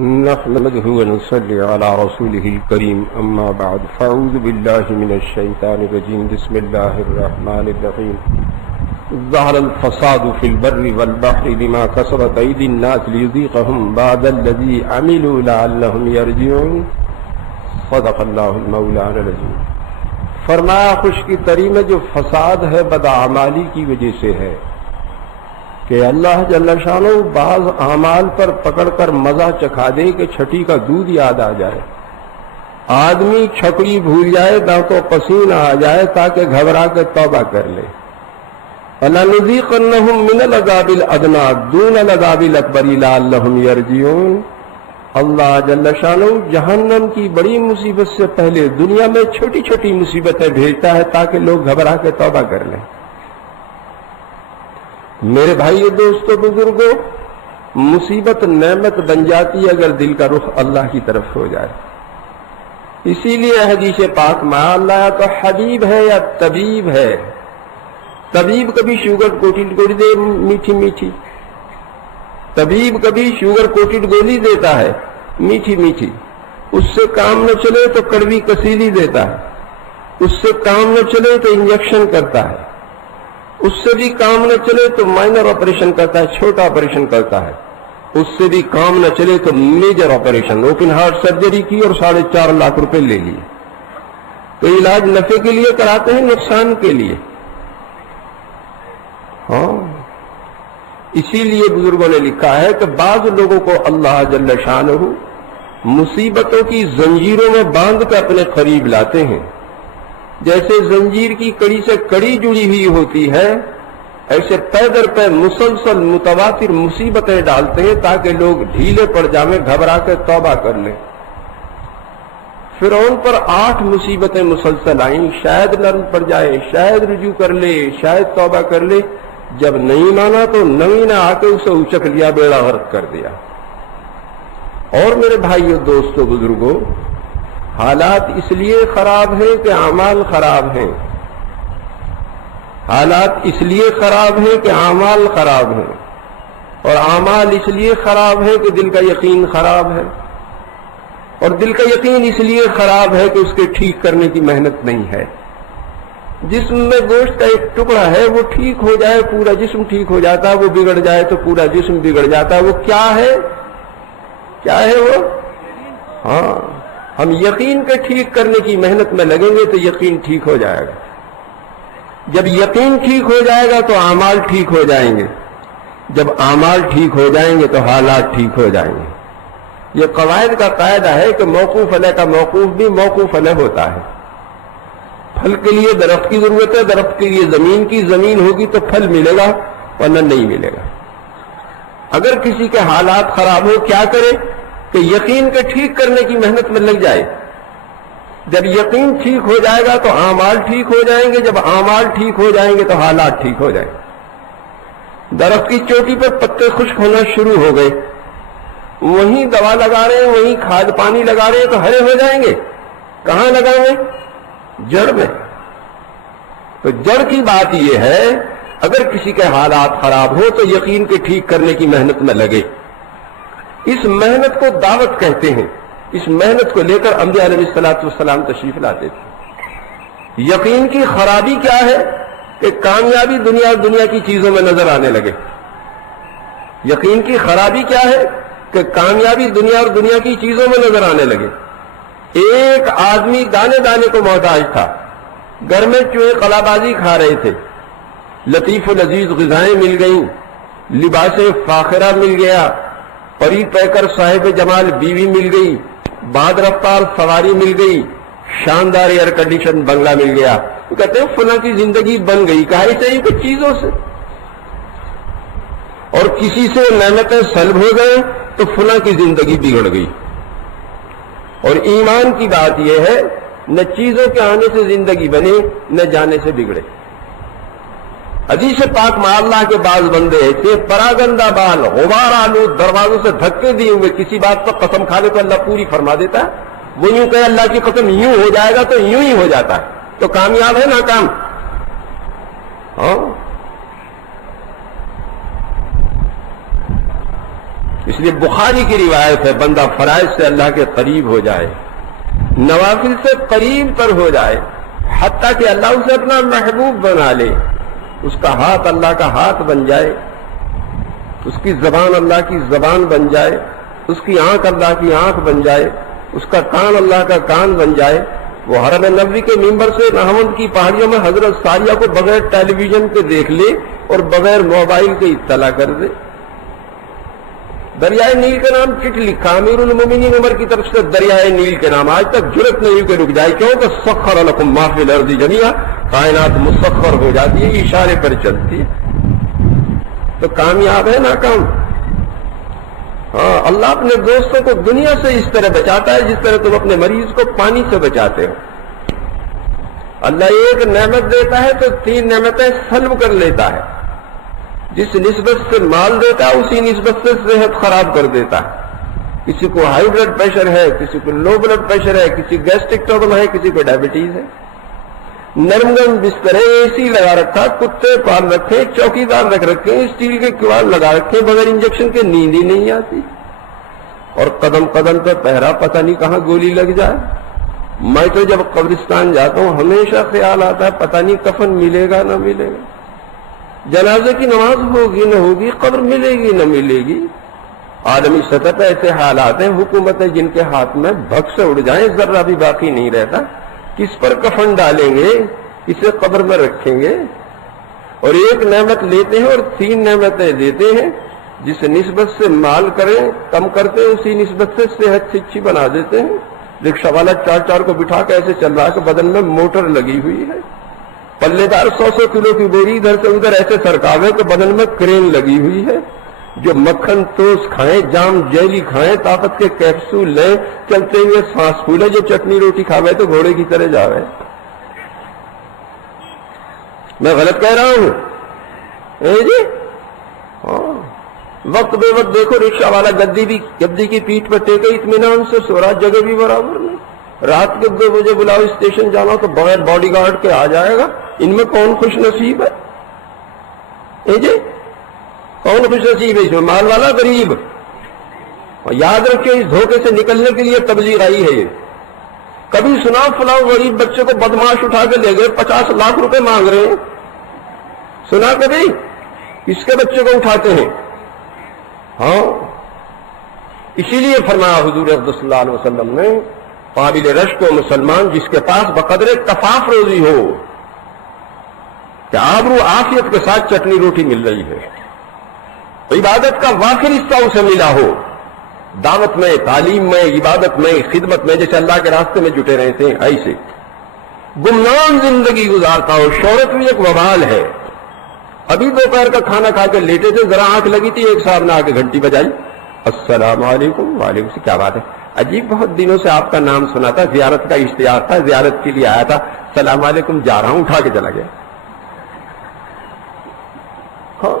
نحمده ونصلي على رسوله الكريم أما بعد فأعوذ بالله من الشيطان الرجيم بسم الله الرحمن الرحيم ظهر الفساد في البر والبحر بما كسبت أيدي الناس ليذيقهم بعد الذي عملوا لعلهم يرجعون صدق الله المولانا العظيم۔ فرمایا خوش کی تری میں جو فساد ہے بدعمالی کی وجہ سے ہے کہ اللہ جل شانہ بعض اعمال پر پکڑ کر مزہ چکھا دے کہ چھٹی کا دودھ یاد آ جائے، آدمی چھکڑی بھول جائے، دانتوں پسینہ آ جائے تاکہ گھبرا کے توبہ کر لے۔ وَلَنُذِيقَنَّهُم مِّنَ الْعَذَابِ الْأَدْنَىٰ دُونَ الْعَذَابِ الْأَكْبَرِ لَعَلَّهُمْ يَرْجِعُونَ۔ اللہ جل شانہ جہنم کی بڑی مصیبت سے پہلے دنیا میں چھوٹی چھوٹی مصیبتیں بھیجتا ہے تاکہ لوگ گھبرا کے توبہ کر لیں۔ میرے بھائیو دوستو بزرگوں، مصیبت نعمت بن جاتی ہے اگر دل کا رخ اللہ کی طرف ہو جائے۔ اسی لیے حدیث پاک میں اللہ کا حبیب ہے یا طبیب ہے۔ طبیب کبھی شوگر کوٹڈ گولی دے میٹھی میٹھی، طبیب کبھی شوگر کوٹڈ گولی دیتا ہے میٹھی میٹھی، اس سے کام نہ چلے تو کڑوی کسیلی دیتا ہے، اس سے کام نہ چلے تو انجیکشن کرتا ہے، اس سے بھی کام نہ چلے تو مائنر آپریشن کرتا ہے، چھوٹا آپریشن کرتا ہے، اس سے بھی کام نہ چلے تو major operation, open heart surgery کی اور 4.5 لاکھ روپے لے لیے۔ تو علاج نفع کے لیے کراتے ہیں نقصان کے لیے؟ ہاں، اسی لیے بزرگوں نے لکھا ہے کہ بعض لوگوں کو اللہ جل شانہ مصیبتوں کی زنجیروں میں باندھ کر اپنے قریب لاتے ہیں۔ جیسے زنجیر کی کڑی سے کڑی جڑی ہوئی ہوتی ہے، ایسے پے در پے مسلسل متواتر مصیبتیں ڈالتے ہیں تاکہ لوگ ڈھیلے پڑ جائیں، گھبرا کے توبہ کر لیں۔ فرعون پر 8 مصیبتیں مسلسل آئیں، شاید نرم پڑ جائے، شاید رجوع کر لے، شاید توبہ کر لے۔ جب نہیں مانا تو نویں نے آ کے اسے اچک لیا، بیڑا غرق کر دیا۔ اور میرے بھائیو دوستو بزرگوں، حالات اس لیے خراب ہیں کہ اعمال خراب ہیں، حالات اس لیے خراب ہیں کہ اعمال خراب ہیں، اور اعمال اس لیے خراب ہیں کہ دل کا یقین خراب ہے، اور دل کا یقین اس لیے خراب ہے کہ اس کے ٹھیک کرنے کی محنت نہیں ہے۔ جسم میں گوشت کا ایک ٹکڑا ہے، وہ ٹھیک ہو جائے پورا جسم ٹھیک ہو جاتا ہے، وہ بگڑ جائے تو پورا جسم بگڑ جاتا ہے۔ وہ کیا ہے؟ کیا ہے وہ؟ ہاں، ہم یقین کے ٹھیک کرنے کی محنت میں لگیں گے تو یقین ٹھیک ہو جائے گا۔ جب یقین ٹھیک ہو جائے گا تو اعمال ٹھیک ہو جائیں گے، جب اعمال ٹھیک ہو جائیں گے تو حالات ٹھیک ہو جائیں گے۔ یہ قواعد کا قاعدہ ہے کہ موقوف علیہ کا موقوف بھی موقوف علیہ ہوتا ہے۔ پھل کے لیے درخت کی ضرورت ہے، درخت کے لیے زمین کی، زمین ہوگی تو پھل ملے گا ورنہ نہیں ملے گا۔ اگر کسی کے حالات خراب ہو، کیا کرے کہ یقین کے ٹھیک کرنے کی محنت میں لگ جائے۔ جب یقین ٹھیک ہو جائے گا تو اعمال ٹھیک ہو جائیں گے، جب اعمال ٹھیک ہو جائیں گے تو حالات ٹھیک ہو جائیں گے۔ درخت کی چوٹی پر پتے خشک ہونا شروع ہو گئے، وہیں دوا لگا رہے ہیں، وہیں کھاد پانی لگا رہے ہیں تو ہرے ہو جائیں گے۔ کہاں لگائیں گے؟ جڑ میں۔ تو جڑ کی بات یہ ہے، اگر کسی کے حالات خراب ہو تو یقین کے ٹھیک کرنے کی محنت میں لگے۔ اس محنت کو دعوت کہتے ہیں۔ اس محنت کو لے کر انبیاء علیہ السلام تشریف لاتے تھے۔ یقین کی خرابی کیا ہے کہ کامیابی دنیا اور دنیا کی چیزوں میں نظر آنے لگے۔ یقین کی خرابی کیا ہے کہ کامیابی دنیا اور دنیا کی چیزوں میں نظر آنے لگے۔ ایک آدمی دانے دانے کو محتاج تھا، گھر میں چوہے قلابازی کھا رہے تھے، لطیف و لذیذ غذائیں مل گئیں، لباس فاخرہ مل گیا، پری پیکر صاحب جمال بیوی مل گئی، باد رفتار سواری مل گئی، شاندار ایئر کنڈیشن بنگلہ مل گیا۔ وہ کہتے ہیں فلاں کی زندگی بن گئی۔ کہاں سے؟ کچھ چیزوں سے۔ اور کسی سے نعمتیں سلب ہو گئے تو فلاں کی زندگی بگڑ گئی۔ اور ایمان کی بات یہ ہے، نہ چیزوں کے آنے سے زندگی بنے، نہ جانے سے بگڑے۔ حدیث پاک میں اللہ کے بعض بندے ایسے پراگندہ بال، غبار آلود، دروازوں سے دھکے دیے ہوئے کسی بات پر قسم کھا لے تو اللہ پوری فرما دیتا ہے۔ وہ یوں کہ اللہ کی قسم یوں ہو جائے گا تو یوں ہی ہو جاتا ہے۔ تو کامیاب ہے ناکام؟ ہاں، اس لیے بخاری کی روایت ہے بندہ فرائض سے اللہ کے قریب ہو جائے، نوافل سے قریب تر ہو جائے، حتیٰ کہ اللہ اسے اپنا محبوب بنا لے، اس کا ہاتھ اللہ کا ہاتھ بن جائے، اس کی زبان اللہ کی زبان بن جائے، اس کی آنکھ اللہ کی آنکھ بن جائے، اس کا کان اللہ کا کان بن جائے، وہ حرم نبوی کے ممبر سے نہاوند کی پہاڑیوں میں حضرت ساریہ کو بغیر ٹیلی ویژن کے دیکھ لے اور بغیر موبائل کے اطلاع کر دے۔ دریائے نیل کا نام چٹ لکھا امیر المومنین عمر کی طرف سے دریائے نیل کے نام، آج تک جرت نہیں ہوئی کہ رک جائے، کیوں کہ سخر لکم ما فی الارض جمیعا، کائنات مسخر ہو جاتی ہے، اشارے پر چلتی ہے، تو کامیاب ہے ناکام؟ ہاں، اللہ اپنے دوستوں کو دنیا سے اس طرح بچاتا ہے جس طرح تم اپنے مریض کو پانی سے بچاتے ہو۔ اللہ ایک نعمت دیتا ہے تو 3 نعمتیں سلب کر لیتا ہے، جس نسبت سے مال دیتا ہے اسی نسبت سے صحت خراب کر دیتا ہے۔ کسی کو ہائی بلڈ پریشر ہے، کسی کو لو بلڈ پریشر ہے، کسی گیسٹرک ٹربل ہے، کسی کو ڈائبٹیز ہے۔ نرم گرم بستر ہے، اے سی لگا رکھا، کتے پال رکھے، چوکیدار رکھ رکھے، اسٹیل کے کواڑ لگا رکھے، بغیر انجیکشن کے نیند ہی نہیں آتی، اور قدم قدم پہ پہرا، پتہ نہیں کہاں گولی لگ جائے۔ میں تو جب قبرستان جاتا ہوں ہمیشہ خیال آتا ہے پتہ نہیں کفن ملے گا نہ ملے گا، جنازے کی نماز ہوگی نہ ہوگی، قبر ملے گی نہ ملے گی۔ عالمی سطح پہ ایسے حالات ہیں، حکومتیں جن کے ہاتھ میں بھگ سے اڑ جائیں ذرہ بھی باقی نہیں رہتا، کس پر کفن ڈالیں گے، کسے قبر میں رکھیں گے؟ اور ایک نعمت لیتے ہیں اور 3 نعمتیں دیتے ہیں، جس نسبت سے مال کریں کم کرتے ہیں اسی نسبت سے صحت اچھی بنا دیتے ہیں۔ رکشہ والا 4 کو بٹھا کے ایسے چل رہا ہے کہ بدن میں موٹر لگی ہوئی ہے، پلے دار 100 کلو کی بوری ادھر سے ادھر ایسے سرکاوے کہ بدن میں کرین لگی ہوئی ہے۔ جو مکھن توس کھائیں، جام جیلی کھائیں، طاقت کے کیپسول لیں، چلتے ہوئے سانس پھولے، جو چٹنی روٹی کھاوے تو گھوڑے کی طرح جاوے۔ میں غلط کہہ رہا ہوں جی؟ ہاں، وقت بے وقت دیکھو رکشہ والا گدی کی پیٹھ پر ٹیکے اطمینان سے سو رہا، جگہ بھی برابر نہیں۔ رات کے 2 بجے بلاؤ اسٹیشن جانا تو بغیر باڈی گارڈ کے آ جائے گا۔ ان میں کون خوش نصیب ہے جی؟ کون خوش نصیب ہے اس میں؟ مال والا، غریب؟ اور یاد رکھیں اس دھوکے سے نکلنے کے لیے تبلیغ آئی ہے۔ کبھی سنا فلاں غریب بچے کو بدماش اٹھا کے لے گئے 50 لاکھ روپے مانگ رہے ہیں؟ سنا کبھی؟ کس کے بچے کو اٹھاتے ہیں؟ ہاں، اسی لیے فرمایا حضور صلی اللہ علیہ وسلم نے، قابل رشک و مسلمان جس کے پاس بقدر کفاف روزی ہو، کہ آبرو عافیت کے ساتھ چٹنی روٹی مل رہی ہے، عبادت کا واخر حصہ اسے ملا ہو، دعوت میں، تعلیم میں، عبادت میں، خدمت میں، جیسے اللہ کے راستے میں جٹے رہتے ہیں، ایسے گمنام زندگی گزارتا ہو۔ شہرت بھی ایک وبال ہے۔ ابھی دوپہر کا کھانا کھا کے لیٹے تھے، ذرا آنکھ لگی تھی، ایک صاحب نے آ کے گھنٹی بجائی، السلام علیکم۔ وعلیکم السلام، کیا بات ہے؟ عجیب، بہت دنوں سے آپ کا نام سنا تھا، زیارت کا اشتہار تھا، زیارت کے لیے آیا تھا، السلام علیکم، جا رہا ہوں، اٹھا کے چلا گیا۔ ہاں،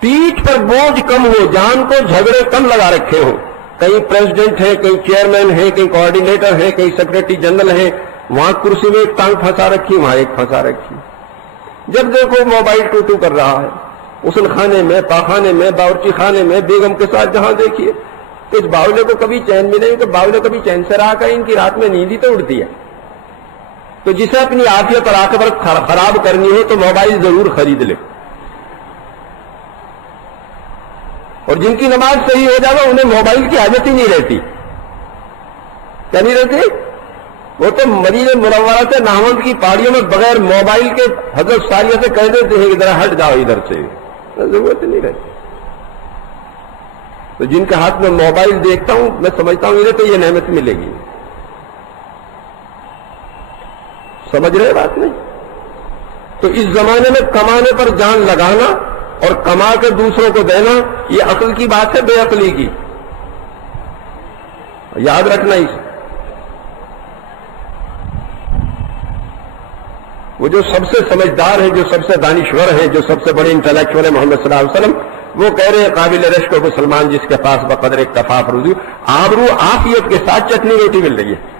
پیٹھ پر بوجھ کم ہو، جان کو جھگڑے کم لگا رکھے ہو، کہیں پریزیڈنٹ ہے، کہیں چیئرمین ہے، کہیں کوآرڈینیٹر ہے، کہیں سیکرٹری جنرل ہے، وہاں کرسی میں ایک ٹانگ پھنسا رکھی، وہاں ایک پھنسا رکھی، جب دیکھو موبائل ٹو کر رہا ہے، غسل خانے میں، پاخانے میں، باورچی خانے میں، بیگم کے ساتھ جہاں دیکھیے، تو اس باولے کو کبھی چین ملے گی؟ تو باولے کبھی چین سے رہا کہ ان کی رات میں نیند ہی تو اڑتی ہے۔ تو جسے اپنی عافیت اور عاقبت خراب کرنی ہے تو موبائل ضرور خرید لے، اور جن کی نماز صحیح ہو جائے گا انہیں موبائل کی حاجت ہی نہیں رہتی۔ کیا نہیں رہتی؟ وہ تو مدینہ منورہ سے نہاوند کی پہاڑیوں میں بغیر موبائل کے حضرت ساریہ سے کہہ دیتے ہیں کہ ذرا ہٹ جاؤ ادھر سے، ضرورت نہیں رہتی۔ تو جن کے ہاتھ میں موبائل دیکھتا ہوں میں سمجھتا ہوں انہیں تو یہ نعمت ملے گی۔ سمجھ رہے بات نہیں؟ تو اس زمانے میں کمانے پر جان لگانا اور کما کے دوسروں کو دینا یہ عقل کی بات ہے، بے عقلی کی، یاد رکھنا اسے۔ وہ جو سب سے سمجھدار ہے، جو سب سے دانشور ہے، جو سب سے بڑے انٹلیکچوئل ہے، محمد صلی اللہ علیہ وسلم، وہ کہہ رہے ہیں قابل رشک و مسلمان جس کے پاس بقدر کفاف روزی، آبرو عافیت کے ساتھ چٹنی روٹی مل رہی ہے۔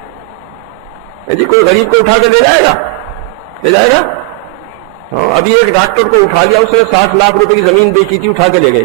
جی کوئی غریب کو اٹھا کے لے جائے گا؟ لے جائے گا؟ ہاں، ابھی ایک ڈاکٹر کو اٹھا لیا، اس نے 60 لاکھ روپے کی زمین بیچی تھی، اٹھا کے لے گئے،